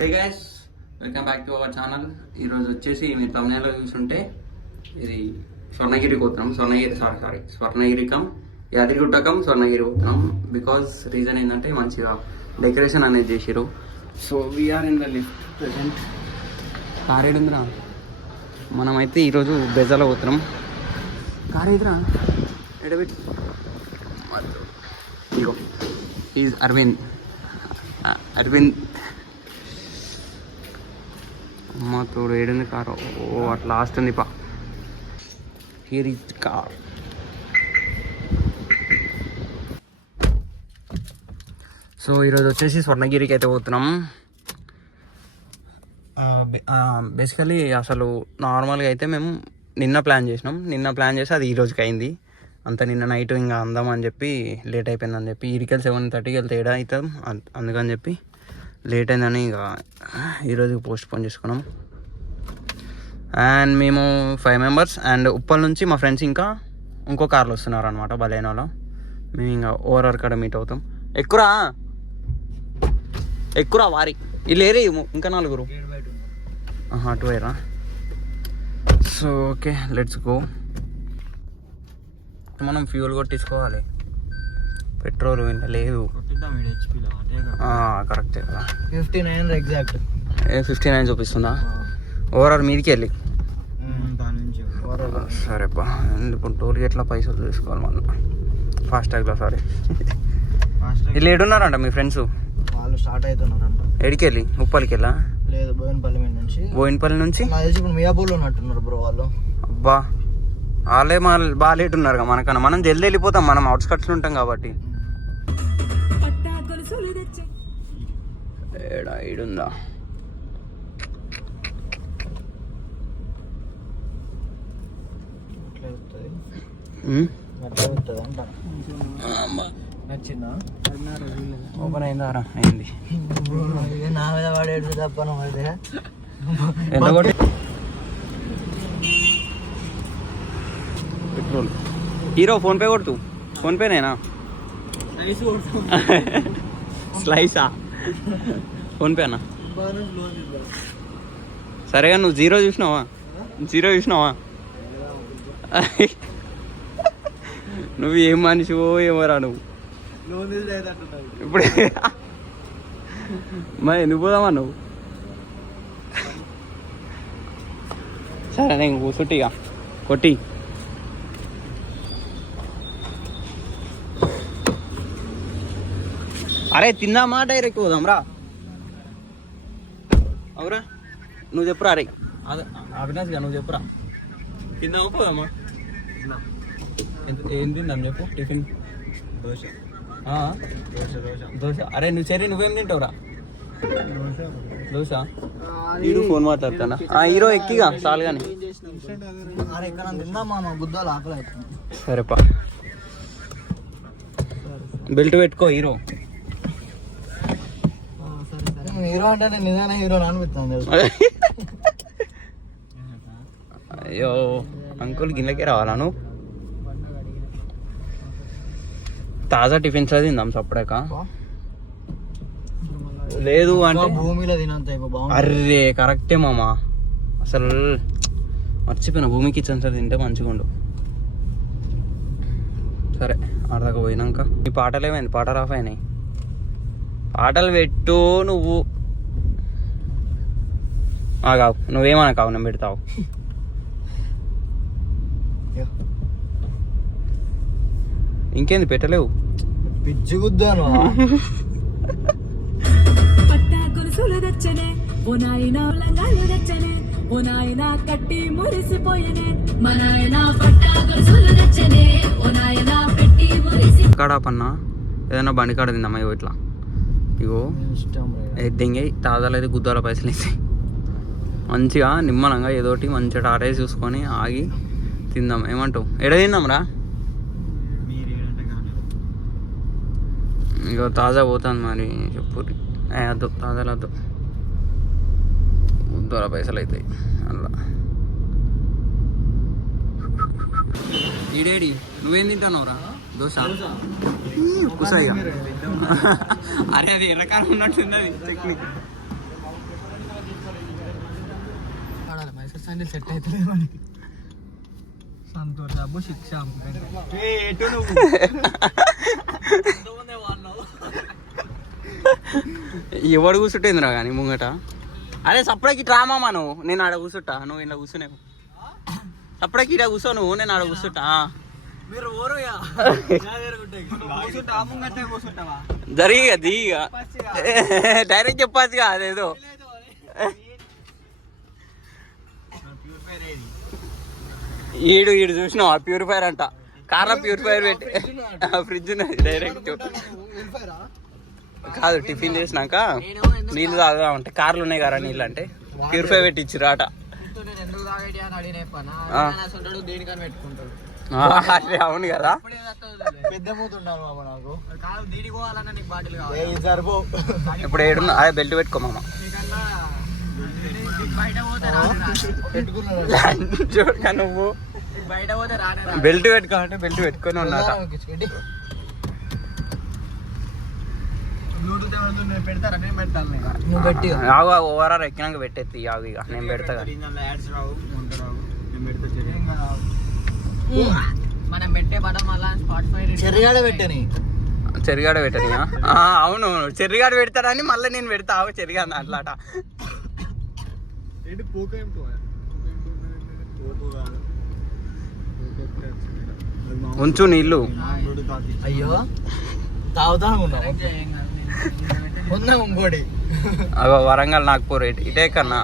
Hey guys, welcome back to our channel. ఈరోజు వచ్చేసి మీరు తమిళనాడులో చూస్తుంటే ఇది స్వర్ణగిరి పోతున్నాం. స్వర్ణగిరికం యాదగిరిగుట్టకం స్వర్ణగిరి పోతున్నాం. బికాజ్ రీజన్ ఏంటంటే మంచిగా డెకరేషన్ అనేది చేసిరు. So we are in the lift present. Car ఏడుందిరా? మనమైతే ఈరోజు బెజాలో పోతున్నాం. కార్ ఏదిరా? ఎడబెట్టి ఇగో ఈజ్ అరవింద్. అమ్మ తోడు ఏడుంది కారు. ఓ అట్లా వస్తుంది పా. Here is car. సో ఈరోజు వచ్చేసి స్వర్ణగిరికి అయితే పోతున్నాం. బేసికలీ అసలు నార్మల్గా అయితే మేము నిన్న ప్లాన్ చేసి అది ఈరోజుకి అయింది. అంత నిన్న నైట్ ఇంకా అందామని చెప్పి లేట్ అయిపోయిందని చెప్పి ఈడికెళ్ళి 7:30కి వెళ్తే ఏడా అవుతాం. అందుకని చెప్పి లేట్ అయిందని ఇక ఈరోజు పోస్ట్ పోన్ చేసుకున్నాం. అండ్ మేము 5 మెంబర్స్ అండ్ ఉప్పల్ నుంచి మా ఫ్రెండ్స్ ఇంకా ఇంకో కార్లో వస్తున్నారు అనమాట, బలేనోలో. మేము ఇంకా ఓవర్ కాడ మీట్ అవుతాం. ఎక్కురా వారి వీళ్ళు ఏరే ఇంకా 4 అటు Wyra. So okay, let's go. మనం ఫ్యూల్ కొట్టించుకోవాలి. పెట్రోల్ లేదు. కరెక్టే కదా. 59 ఎగ్జాక్ట్. 59 చూపిస్తుందా? ఓవరాల్ మీదికి వెళ్ళి సరేపా. ఇప్పుడు టోల్ గేట్ల పైసలు తీసుకోవాలి మనం. ఫాస్టాగ్లో సారీ. వీళ్ళు ఏడున్నారంట మీ ఫ్రెండ్స్? వాళ్ళు స్టార్ట్ అవుతున్నారంట. ఎడికి వెళ్ళి? ఉప్పల్కి వెళ్ళా? లేదు, బోయినపల్లి నుంచి. ఇప్పుడు మియాపూర్లో ఉన్నట్టున్నారు బ్రో వాళ్ళు. అబ్బా, వాళ్ళే బాగా లేట్ ఉన్నారు మనకన్నా. మనం జల్దీ వెళ్ళిపోతాం, మనం అవుట్స్కట్స్లో ఉంటాం కాబట్టి. ఏడా ఈడుందా? ఓపెన్ అయిందారా? అయింది. నా మీద వాడేడు తప్పను పడితే ఎంత కొట్టి పెట్రోల్. హీరో ఫోన్పే కొడుతూ. ఫోన్పేనేనా? స్లైసా? ఫోన్పే అన్నా? సరేగా నువ్వు జీరో చూసినావా? నువ్వు ఏం మనిషివో ఏమోరా నువ్వు. ఇప్పుడు మరి ఎందుకు పోదామా నువ్వు? సరే నేను కూర్చుంటిగా కొట్టి. అరే తిందామా డైరెక్ట్ పోదాం రా? అవురా, నువ్వు చెప్పురా. అరే అవినాష్గా నువ్వు చెప్పురా. తిందామా పోదామా? ఏం తిందాం చెప్పు. టిఫిన్ దోశ. అరే నువ్వు సరే, నువ్వేం తింటావురా? దోశ. హీరో ఫోన్ మాట్లాడతానా? హీరో ఎక్కిగా చాలు కానీ. సరేపా, బెల్ట్ పెట్టుకో. హీరో అంటే నిజంగా హీరో అనిపిస్తుంది. అయ్యో అంకుల్ గిన్నెకే రావాలా నువ్వు? తాజా టిఫిన్స్ అది తిందాం సప్పుడాక. లేదు అంటే భూమిలో తినంత. అర్రే కరెక్టే మామ, అసలు మర్చిపోయినా. భూమి కిచెన్ సార్ తింటే మంచిగా ఉండు. సరే ఆడదాకా పోయినాక ఈ పాటలు ఏమైంది? పాటలు ఆఫ్ అయినాయి. పాటలు పెట్టు నువ్వు. కావు, నువ్వేమన్నా కావు, నేను పెడతావు. ఇంకేంది పెట్టలేవు? పిచ్చి గుద్దాను. కాడ పన్నా ఏదైనా బండి కాడ తిందామా? ఇగో ఇట్లా ఇగో ఎద్దింగి తాజాలు అయితే గుద్దాల పైసలు వేసాయి. మంచిగా నిమ్మలంగా ఏదోటి మంచిగా టాటేసి చూసుకొని ఆగి తిందాం. ఏమంటావు? ఎడ తిందాం రా? ఇక తాజా పోతాను మరి చెప్పు. వద్దు, తాజాలు వద్దు, గుద్దాల పైసలు అవుతాయి అలా. ఈడేడి నువ్వేం తింటావురా? దోశ. కుసాయిగా. అరే అది ఎర్రకారం ఉన్నట్టుంది, అది చట్నీ. అన్ని సెట్ అవుతుంది మనకి. సంతోష్ బాబు శిక్ష ఎవడు కూర్చుంటేందిరా కానీ ముంగట. అరే సప్పుడకి డ్రామా నువ్వు, నేను ఆడ కూర్చుంటా, నువ్వు ఇలా కూర్చునేవు. సప్పుడకి ఇక్కడ కూర్చో నువ్వు, నేను ఆడ కూర్చుంటా. జరిగా దిగా డైరెక్ట్ చెప్పచ్చుగా అదేదో. ఈడు చూసినావు ప్యూరిఫైర్ అంట, కార్లో ప్యూరిఫైర్ పెట్టి ఫ్రిడ్జ్ ఉన్నది డైరెక్ట్. కాదు టిఫిన్ చేసినాక నీళ్ళు తాగుదాం అంటే కార్లు ఉన్నాయి కదా నీళ్ళు అంటే ప్యూరిఫై పెట్టి ఇచ్చిరు ఆట. అవును కదా. ఇప్పుడు ఏడున్నా అదే బెల్ట్ పెట్టుకోమా చూడగా నువ్వు బెల్ట్ పెట్టుకోమంటే బెల్ట్ పెట్టుకొని ఉన్నాట. ఓవరాల్ ఎక్కినాక పెట్టేది ఆగు, ఇక నేను పెడతా. చెరిగాడ పెట్టని అవును చెరిగాడ పెడతాడని మళ్ళీ నేను పెడతా చెరిగాడు అట్లాట. ఉంచు నీళ్ళు. అయ్యో తాగుతా ఇంకోటి వరంగల్ నాగ్పూర్ ఇటే కన్నా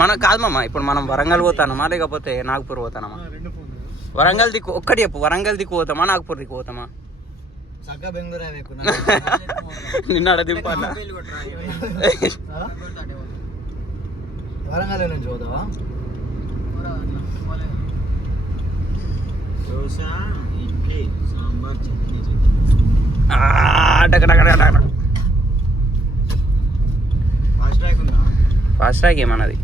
మన కాదు మామ. ఇప్పుడు మనం వరంగల్ పోతానమా లేకపోతే నాగ్పూర్ పోతానమా? వరంగల్ దిక్కు ఒక్కటి చెప్పు, వరంగల్ దిక్కు పోతామా నాగ్పూర్ దిక్కు పోతామా? నిన్న దింపాల వరంగల్ నుంచి పోతావా? ఫాస్ట్ ట్రాక్ ఏమన్నది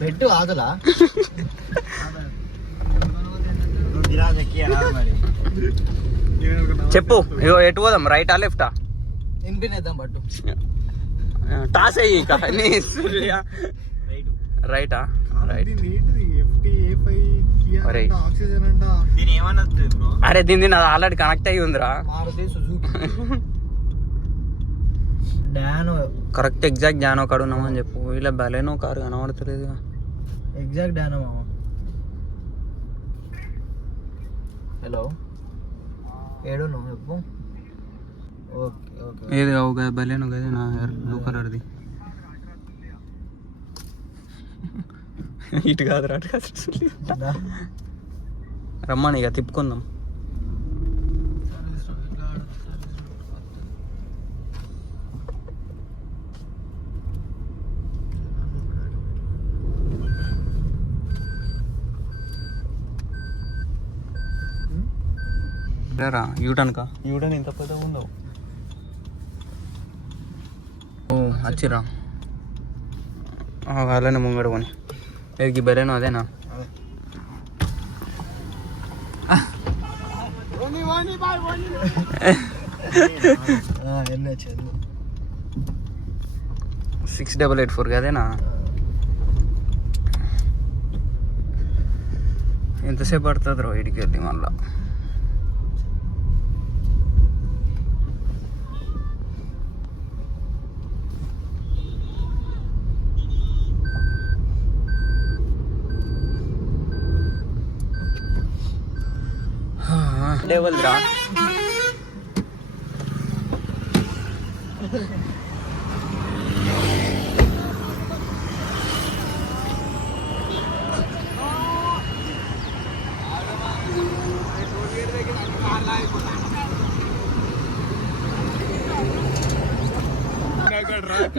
పెట్టు ఆగలా. చెప్పు ఎటు పోదాం, రైటా లెఫ్టా? ఇంపినేద్దాం పట్టు టాస్ అయ్యి రైటా రైట్. అరే దీన్ని నాది ఆల్రెడీ కనెక్ట్ అయ్యి ఉందిరా. కరెక్ట్ ఎగ్జాక్ట్ డానో కాడు ఉన్నామని చెప్పు. ఇలా బలేనో కారు కనబడతలేదు. ఎగ్జాక్ట్ డానో మామ. హలో ఏడు నువ్వు చెప్పు. ఓకే ఓకే ఏది కావు కదా బలేనో కదా నా బ్లూ కలర్ది. ఇటు కాదురా అటు కాదు. రమ్మని ఇక తిప్పుకుందాం. యూటర్న్ ఇంత పెద్దగా ఉందో. ఓ వచ్చిరా అలానే ముంగడుకొని ఏకి బలేనో అదేనా? సిక్స్ 6884 కదేనా? ఎంతసేపు పడుతుంది రో ఇడికి వెళ్ళి మళ్ళా? లేవల్రా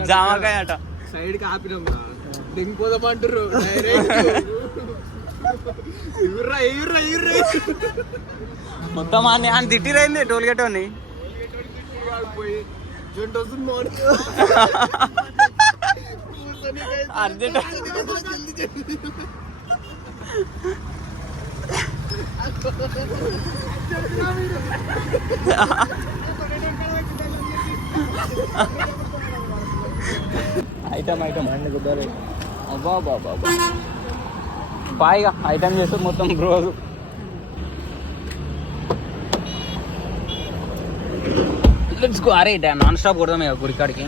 జామకాయ అట సైడ్ కి ఆపినాం దింగిపోదామంటారు. మొత్తం అని తిట్టిరైంది టోల్ గేట్ అని. అర్జెంట్ ఐటమ్ అబ్బా బాబా బాయిగా ఐటమ్ చేస్తారు మొత్తం రోజు. Let's go. అరే నాన్ స్టాప్ కొడదాం ఇక గుడికాడికి.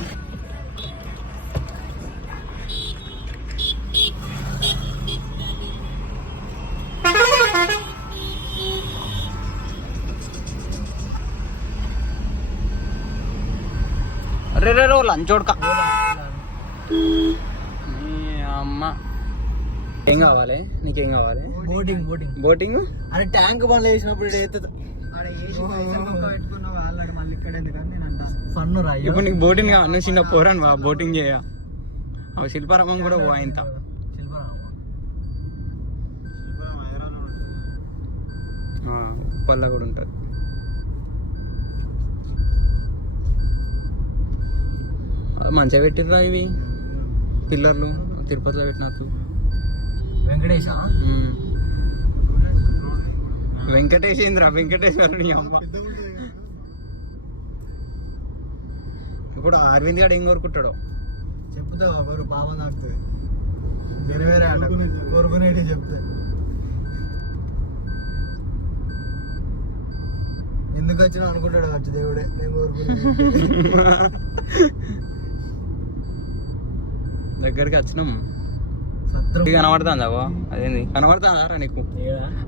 అరే రే రో లంచ్ ఉడక అమ్మ. ఏం కావాలి నీకేం కావాలి? బోటింగ్ అరే ట్యాంక్ బండ్లు వేసినప్పుడు ఇప్పుడు నీకు బోటింగ్ కావాలి. చిన్న పోరాను బా బోటింగ్ చేయ. అవి శిల్పారామం కూడా పోయింత పల్ల కూడా ఉంటుంది. మంచిగా పెట్టిర్రా ఇవి పిల్లర్లు తిరుపతిలో పెట్టినట్టు. వెంకటేశ్వర వెంకటేశ్వరుని అమ్మ. ఇప్పుడు అరవింద్ గారు ఏం కోరుకుంటాడో చెప్తా పాప నాకుతుంది. వేరే వేరే కోరుకునేటి చెప్తా. ఎందుకు వచ్చినా అనుకుంటాడు వచ్చి దేవుడే నేను కోరుకునే. దగ్గరికి వచ్చినాం. కనబడుతుందా అదేంది కనబడుతుందా నీకు?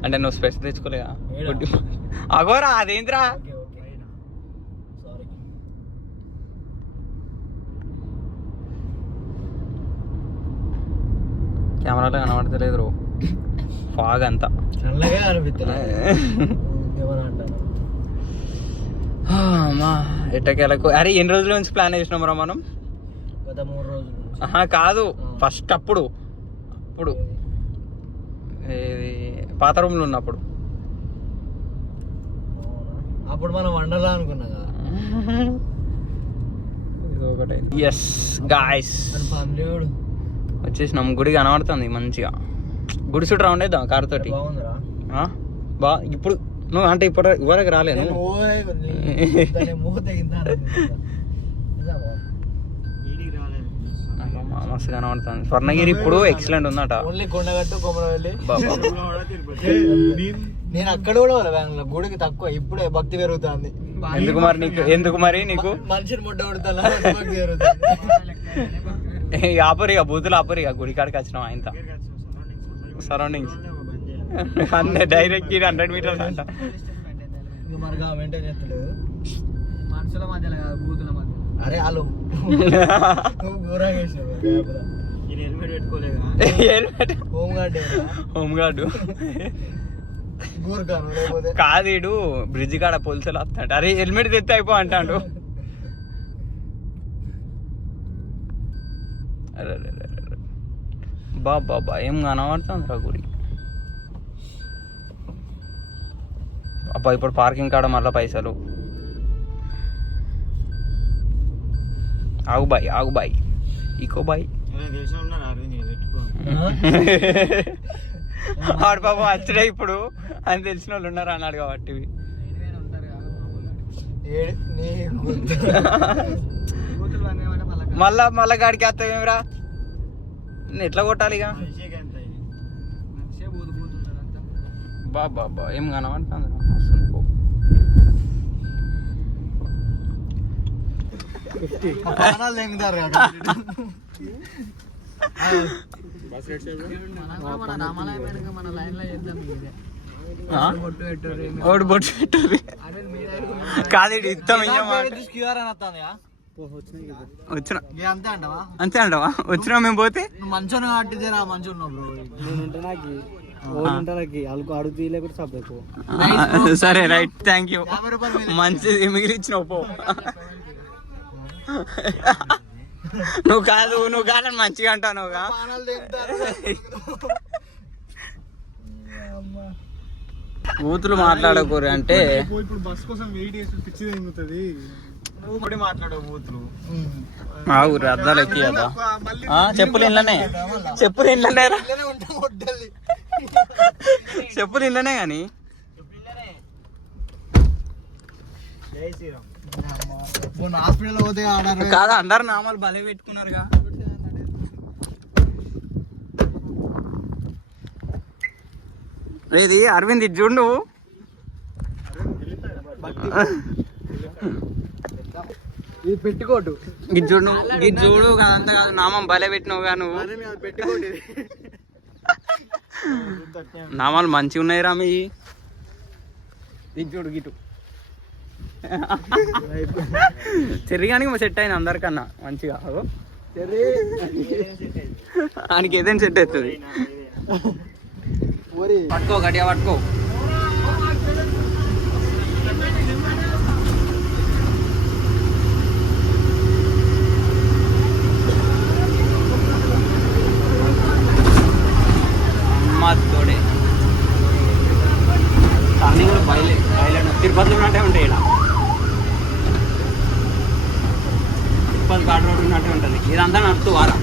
అంటే నువ్వు స్పెషల్ తెచ్చుకోలేగా అగోరా అదేంద్రా. కెమెరాలో కనబడతలేదు రో ఫాగ్ అంతా. ఎట్టకెళ్ళకు. అరే ఎన్ని రోజుల నుంచి ప్లాన్ చేసినాం రా మనం? 3 రోజులు కాదు ఫస్ట్ అప్పుడు ఏది పాత రూమ్లో ఉన్నప్పుడు. అప్పుడు మనం వండర్లా అనుకున్నా కదా. ఎస్ గాయ్స్ వచ్చేసినాం. గుడి కనబడుతుంది మంచిగా. గుడి చుట్టూ రౌండ్ వేద్దాం కారు తోటి. బా ఇప్పుడు నువ్వు అంటే ఇవరకు రాలేదు. మస్తు కనబడుతుంది. స్వర్ణగిరి ఇప్పుడు ఎక్సలెంట్ ఉందట. కొండగట్టు కొమరవెల్లి. నేను అక్కడ కూడా బ్యాంగ్లో గుడికి తక్కువ. ఇప్పుడే భక్తి పెరుగుతుంది. ఎందుకు మరి నీకు మనిషిని ముడ్డ కొడతా ఆపరిగా బూతులు ఆపరిగా గుడి కాడికి వచ్చినాం. ఆయన సరౌండింగ్స్ అన్నీ డైరెక్ట్ 100 మీటర్స్ అంట. మరిగా మెయింటైన్ చేస్తలేదు మనుషుల మధ్యలో కాదు బూతుల మధ్య. అరే హలో హోమ్ గార్డు కాదు బ్రిడ్జ్ కాడ పోలీసులు వస్తాడు. అరే హెల్మెట్ తెస్తే అయిపో అంటాడు. బాబా ఏం కనబడుతుంది రా గుడి. అబ్బా ఇప్పుడు పార్కింగ్ కాడ మళ్ళీ పైసలు. ఆగు బాయ్ ఈకో బాయ్. ఆడు పాపం వచ్చడే ఇప్పుడు అని తెలిసిన వాళ్ళు ఉన్నారు అన్నాడు కాబట్టి. మళ్ళా గాడికి వస్తావేమిరా? ఎట్లా కొట్టాలి ఇక? బాబా ఏం కనబడుతుంది. కాదు ఇస్తాం అంతే అంటావా? వచ్చినా మేము పోతే మంచిగా కట్టిదేరా మంచిగా ఉన్నావు. సరే రైట్ థ్యాంక్ యూ. మంచిది మిగిలిచ్చిన పో. నువ్వు కాదని మంచిగా అంటావు. బూతులు మాట్లాడకూరు అంటే ఇప్పుడు బస్ కోసం వెయిట్ చేసి పిచ్చి తిరుగుతుంది. నువ్వు మాట్లాడవు బూతులు. ఊరు అద్దాలు ఎక్కి కదా. చెప్పులు ఇంట్లోనే చెప్పులు ఇంట్లోనే కానీ. జై శ్రీరామ్. మొన్న హాస్పిటల్ పోతే ఆడారు కాదా అందరు నామాలు బలి పెట్టుకున్నారుగా. ఇది అరవింద్ ఇది చూడు నువ్వు. ఇది పెట్టుకోటు ఇది చూడు నువ్వు, ఇది చూడు అంత కాదు నామం బలే పెట్టినవుగా నువ్వు. పెట్టుకోండి నామాలు మంచిగా ఉన్నాయి రామి. ఇది చూడు గిటు చెర్రిగానికి సెట్ అయింది అందరికన్నా మంచిగా. ఆయనకి ఏదైనా సెట్ అవుతుంది. పట్టుకో గట్టిగా పట్టుకో. తోడే టర్నింగ్ కూడా బయలుదేరి తిరుపతిలో ఉన్నట్టే ఉంటాయి. ఇక్కడ తిరుపతి ఘాట్ రోడ్ ఉన్నట్టే ఉంటుంది. ఇదంతా నడుస్తూ వారా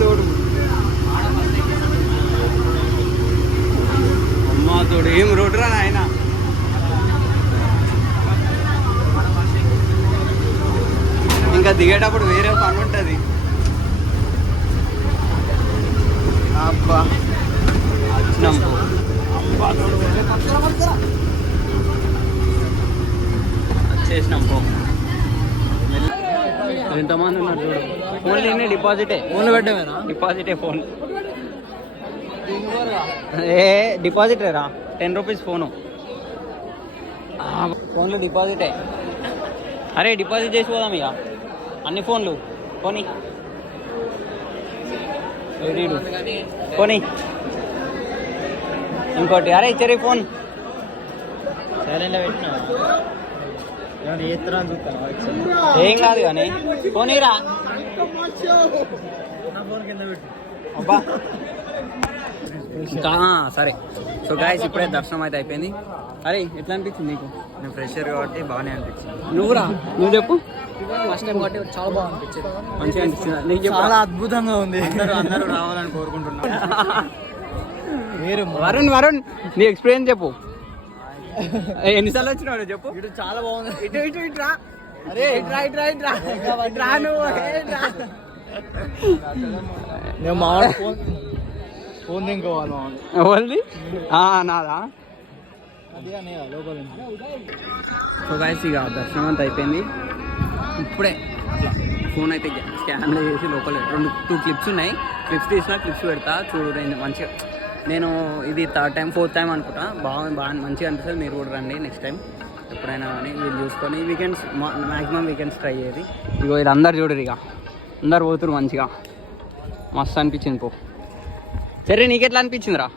తోడు తోడు ఏం రోడ్డు రా ఆయన. ఇంకా దిగేటప్పుడు వేరే పని ఉంటుంది. అబ్బా వచ్చేసినాం పో. ఎంతమంది ఉన్నారు చూడు. ఫోన్లు ఎన్ని డిపాజిటే. ఫోన్లు పెట్టామేనా? డిపాజిటే ఫోన్. ఏ డిపాజిటే రా 10 రూపీస్ ఫోను. ఫోన్లు డిపాజిటే. అరే డిపాజిట్ చేసి పోదాం ఇక అన్ని ఫోన్లు పోనీ. పోనీ ఇంకోటి. అరే ఇచ్చరి ఫోన్ సైలెంట్లో పెట్టినా ఏం కాదు కానీ పోనీరా. అబ్బా ఇంకా సరే. సో గాయస్ ఇప్పుడే దర్శనం అయితే అయిపోయింది. అరే ఎట్లా అనిపించింది నీకు? నేను ఫ్రెషర్ కాబట్టి బాగానే అనిపించింది. నువ్వురా నువ్వు చెప్పు. ఫస్ట్ టైం కాబట్టి చాలా బాగా అనిపించింది. మంచిగా అనిపించింది నీకు? చెప్పు. చాలా అద్భుతంగా ఉంది. అందరూ రావాలని కోరుకుంటున్నా. వరుణ్ వరుణ్ నీ ఎక్స్పీరియన్స్ చెప్పు. ఎన్నిసార్లు వచ్చినావు చెప్పు. ఇటు చాలా బాగుంది. ఇటు ఇటు ఇటు రా. అరే ఇట్రా ఇట్రా ఇట్రా ఇట్రా నువ్వు. నేను మామూలు ఫోన్ తింకోవాలి మామూలు. ఎవరిది? నాదా. లోపల సో గైస్ ఇక దర్శనం అంతా అయిపోయింది. ఇప్పుడే అట్లా ఫోన్ అయితే స్కాన్లో చేసి లోపల 2 క్లిప్స్ ఉన్నాయి. క్లిప్స్ తీసిన క్లిప్స్ పెడతా చూడు. మంచిగా నేను ఇది 3rd టైం 4th టైం అనుకుంటా. బాగా మంచిగా అనిపిస్తుంది. మీరు కూడా రండి నెక్స్ట్ టైం ఎప్పుడైనా కానీ వీళ్ళు చూసుకొని. వీకెండ్స్ మ్యాక్సిమం వీకెండ్స్ ట్రై చేయాలి. ఇగో ఇది అందరు చూడరు ఇక అందరు పోతురు మంచిగా. మస్తు అనిపించింది పో. సరే నీకెట్లా అనిపించిందిరా?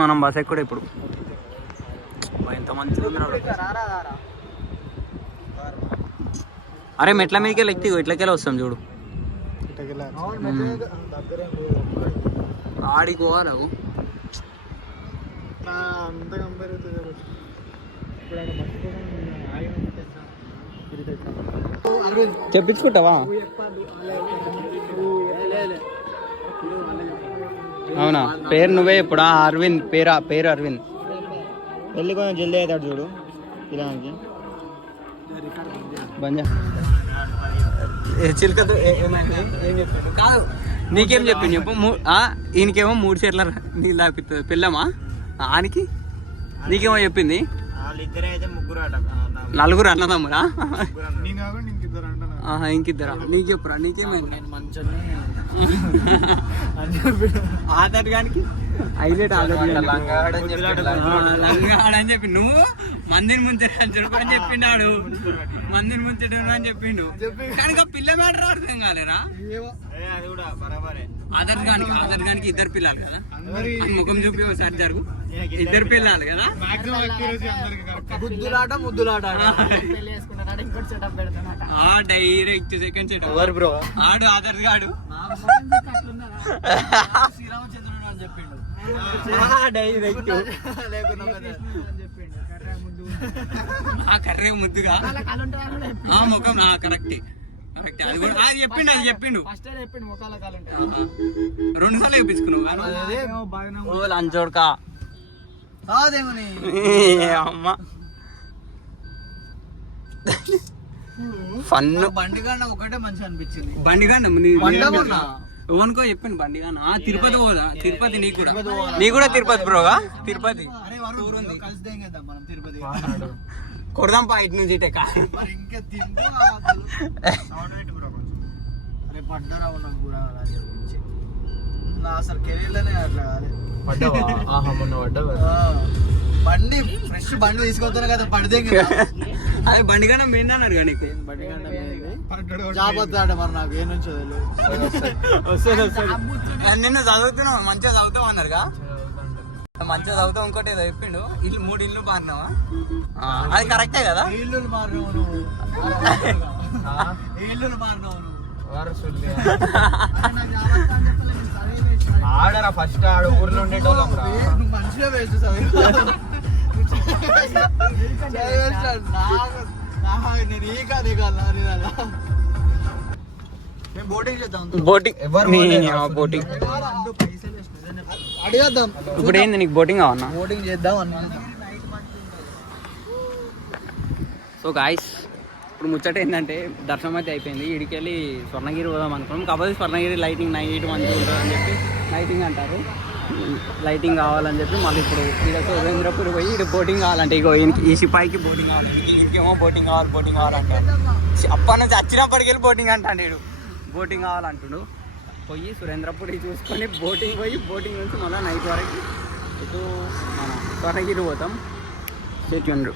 మనం బస్ ఎక్కువ ఇప్పుడు. ఎంత మంచిగా ఉన్నాడు. అరే మెట్ల మీదకి వెళ్ళి ఎక్కి ఇట్లకెళ్ళి వస్తాం చూడు. ఆడికి పోవాలి. చెప్పించుకుంటావా? అవునా? పేరు నువ్వే ఇప్పుడు. అరవింద్ పేరు అరవింద్. వెళ్ళి కొంచెం జల్దీ అవుతాడు చూడు పిల్లలకి. బంజా చిలకతో కాదు నీకేం చెప్పింది చెప్పు. ఈయనకేమో 3 చీరల నీళ్ళు తాపిస్తుంది పిల్లమా ఆనికి. నీకేమో చెప్పింది. నలుగురు అన్నదమ్మురా? ఇంకిద్దరా? నీకు చెప్పురా. నీకేమైంది? ఆధార్ గానికి హైలైట్ లంగాడని చెప్పి నువ్వు మందిని ముంచడం అని చెప్పిండాడు. మందిని ముంచడం అని చెప్పిండు. కానీ పిల్ల మ్యాటర్ అర్థం కాలేరా? ఆదర్శ్ గానికి ఇద్దరు పిల్లలు కదా, ఆ ముఖం చూపి ఒకసారి జరుగు. ఇద్దరు పిల్లలు కదా, ముద్దులాట డైరెక్ట్ సెకండ్ సెట్ బ్రో ఆడు ఆదర్శ్ గాడు శ్రీరామచంద్రుడు అని చెప్పిండు. కర్రే ముద్దుగా ఆ ముఖం కరెక్ట్ కరెక్ట్ అది కూడా అది చెప్పిండు ఫస్ట్ చెప్పిండు ముఖాల కాలు 2 సార్లు చెప్పించుకున్నావు లంచోడ్కా కాదేమని అమ్మ ఫన్. బండిగాన్న ఒకటే మంచి అనిపించింది. బండిగాన్న ఎవనుకో చెప్పిండు బండిగాన్న తిరుపతి పోదా, తిరుపతి నీకు కూడా తిరుపతి బ్రోగా, తిరుపతి కలిసి మనం తిరుపతి కొడదాం పా ఇటు నుంచి ఇటే ఇంకా తింటా అరే పడ్డారా నాకు కూడా నా అసలు కెరీర్లోనే అట్లా బండి ఫ్రెష్ బండి తీసుకొస్తాను కదా పడితే అదే బండిగానే మెయిన్ అన్నాడు కానీ నీకు జాబ్ వస్తాడ మరి నాకు ఏ నుంచి నిన్న చదువుతున్నావు మంచిగా చదువుతావు అన్నారుగా, మంచిగా చదువుతావు. ఇంకోటి ఏదో చెప్పిండు 3 ఇల్లు మారినావా, అది కరెక్టే కదా. ఇల్లు మారినావు నువ్వు, ఇల్లు మారినావు నువ్వు ఆడరా ఫస్ట్ ఆడ ఊర్లో ఉండేటోళ్ళం మంచిగా వేస్ట్ నేను ఈ కాదు మేము బోటింగ్ చేద్దాం. బోటింగ్ అడిగేద్దాం ఇప్పుడు ఏంది నీకు బోటింగ్ కావన్నా? బోటింగ్ చేద్దాం అన్న. సో గాయస్ ఇప్పుడు ముచ్చట ఏంటంటే దర్శనం అయితే అయిపోయింది, ఇడికెళ్ళి స్వర్ణగిరి పోదాం అనుకున్నాం. కాకపోతే స్వర్ణగిరి లైటింగ్ నైట్ మంచిగా ఉంటుందని చెప్పి లైటింగ్ అంటారు, లైటింగ్ కావాలని చెప్పి మళ్ళీ ఇప్పుడు ఇదైతే సురేంద్రపూర్ పోయి ఇటు బోటింగ్ కావాలంటే ఇగో ఈ సిపాయికి బోటింగ్ కావాలి, ఇంకేమో బోటింగ్ కావాలంటాడు. అప్పటి నుంచి వచ్చినప్పటికెళ్ళి బోటింగ్ అంటాడు, ఇడు బోటింగ్ కావాలంటుడు. పోయి సురేంద్రపూర్ చూసుకొని బోటింగ్ నుంచి మళ్ళీ నైట్ వరకు ఇటు మన స్వర్ణగిరి పోతాం. చేయండి.